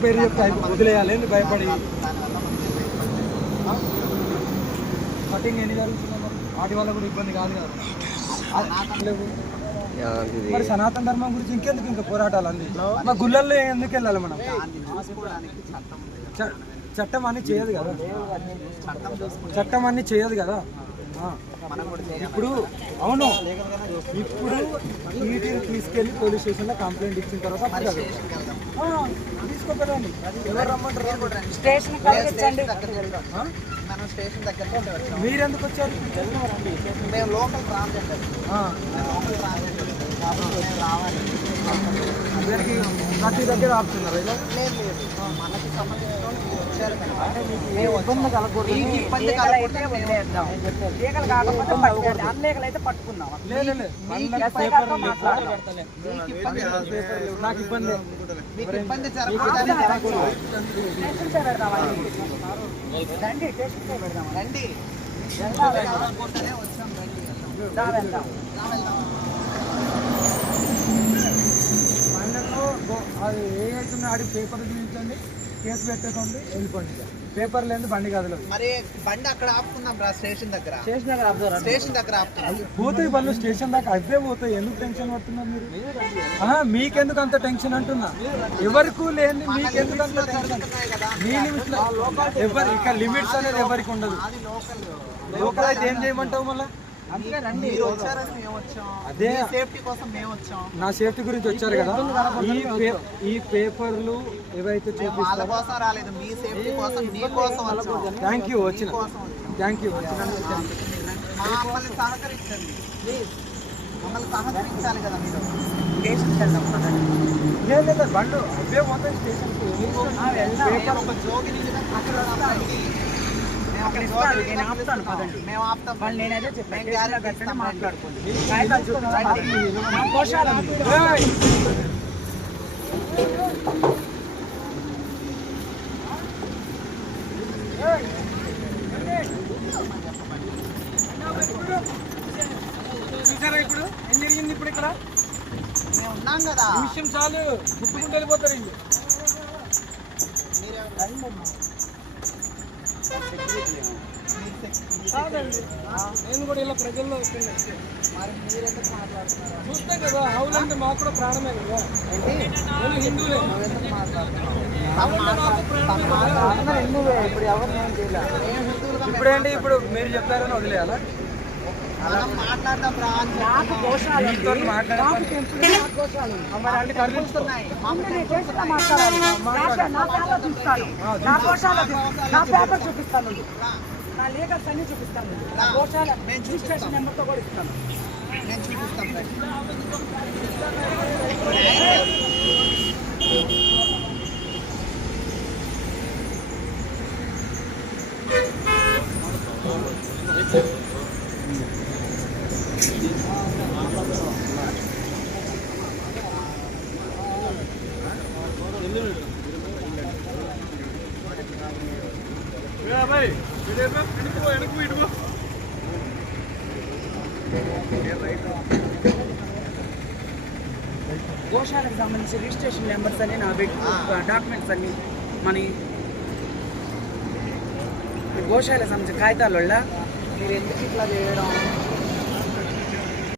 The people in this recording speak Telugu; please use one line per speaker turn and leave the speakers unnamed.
పేరు చెప్తే వదిలేయాలి ఏంది భయపడి కటింగ్ ఎన్ని జరుగుతుందో మరి? వాటి వల్ల కూడా ఇబ్బంది కాదు కదా అది. మరి సనాతన ధర్మం గురించి ఇంకెందుకు ఇంకా పోరాటాలు అన్ని మా గుళ్ళల్లో ఎందుకు వెళ్ళాలి మనం చ- చట్టం అన్ని చేయదు కదా చట్టం అన్ని చేయదు కదా. ఇప్పుడు అవును. ఇప్పుడు ఈటీని తీసుకెళ్ళి పోలీస్ స్టేషన్లో కంప్లైంట్ ఇచ్చిన తర్వాత తీసుకోపోదండి. ఎవరు రమ్మంటారు?
స్టేషన్?
మనం స్టేషన్ దగ్గర వచ్చాం.
మీరెందుకు వచ్చారు?
మేము లోకల్ కాబట్టి రావాలి.
అందరికి ప్రతి దగ్గర ఆపుతున్నారు. ఇలా
లేదు లేదు. మనకి సంబంధించిన
ఇబ్బంది కలగకూడదు.
మీకు ఇబ్బంది
ఈగలు అయితే
కలగకూడదు
వదిలేద్దాం ఈగలు కాకపోతే పట్టుకోండి. అయితే పట్టుకుందాం.
నాకు ఇబ్బంది
మీకు ఇబ్బంది జరగకూడదని
రండి పెడదాం.
రండి. వచ్చాం
వెళ్దాం
అది ఏ అవుతుందో ఆడి పేపర్ చూపించండి. కేసు పెట్టకండి వెళ్ళిపోండి. పేపర్ లేదు బండి కదలదు
మరి బండి అక్కడ ఆపుకుందాం రా స్టేషన్ దగ్గర.
స్టేషన్ దగ్గర ఆపుతారా?
స్టేషన్ దగ్గర ఆపుకుందాం
పోతాయి వాళ్ళు స్టేషన్ దాకా అవే పోతాయి. ఎందుకు టెన్షన్ పడుతున్నారు మీరు? మీకెందుకు అంత టెన్షన్ అంటున్నా? ఎవరికి లేని మీకెందుకు అంత టెన్షన్?
కదా.
మీ లిమిట్స్ ఎవరు ఇక్కడ లిమిట్స్ అనేది ఎవరికి ఉండదు.
అది లోకల్
అయితే ఏం చేయమంటావు మళ్ళీ? అదే.
మీ సేఫ్టీ కోసం మేము వచ్చాం.
నా సేఫ్టీ గురించి వచ్చారు కదా. ఈ పే- ఈ పేపర్లు ఏవైతే
మేము వాళ్ళ కోసం రాలేదు. మీ సేఫ్టీ కోసం మీ కోసం వచ్చాం.
థ్యాంక్ యూ వచ్చిన థ్యాంక్ యూ
పదండి.
లేదు లేదు బండు అవే పోతాయి స్టేషన్కి.
పేపర్ ఒక జోగిని అక్కడ
నేను ఆపుతాను, పదండి.
మేము ఆపుతాం
వాళ్ళు నేనైతే చెప్పాను.
మేము
స్టేషన్లో
గ్యారెంటీ
కట్టండి
ఇస్తాం
మాట్లాడుకోండి!
చూసారా ఇప్పుడు? ఏం జరిగింది ఇప్పుడు ఇక్కడ?
మేము ఉన్నాం కదా.
విషయం చాలు. గుర్తుకుంటూ వెళ్ళిపోతారు వీళ్ళు కాదండి నేను కూడా ఇలా ప్రజల్లో వస్తున్నాను
మరి మీరెందుకు మాట్లాడుతున్నారు
చూస్తాం కదా హౌలంటే మాకు కూడా ప్రాణమే కదా నేను హిందువులే
ఎందుకు
ఇప్పుడు ఎవరు నేను
ఇప్పుడు మీరు చెప్పారని వదిలేయాలా?
నా పే- నా పేపర్ చూపిస్తాను నా కోశాల నా పేపర్ చూపిస్తాను నా లీగల్స్ అన్ని చూపిస్తాను నా కోశాల రిజిస్ట్రేషన్ నెంబర్తో కూడా ఇస్తాను
నేను చూపిస్తాం రండి.
గోశాలకు సంబంధించి రిజిస్ట్రేషన్ నెంబర్స్ అని నా డాక్యుమెంట్స్ అన్ని మన గోశాలకు సంబంధించిన కాగితాల వల్ల
మీరు ఎందుకు ఇట్లా చేయడం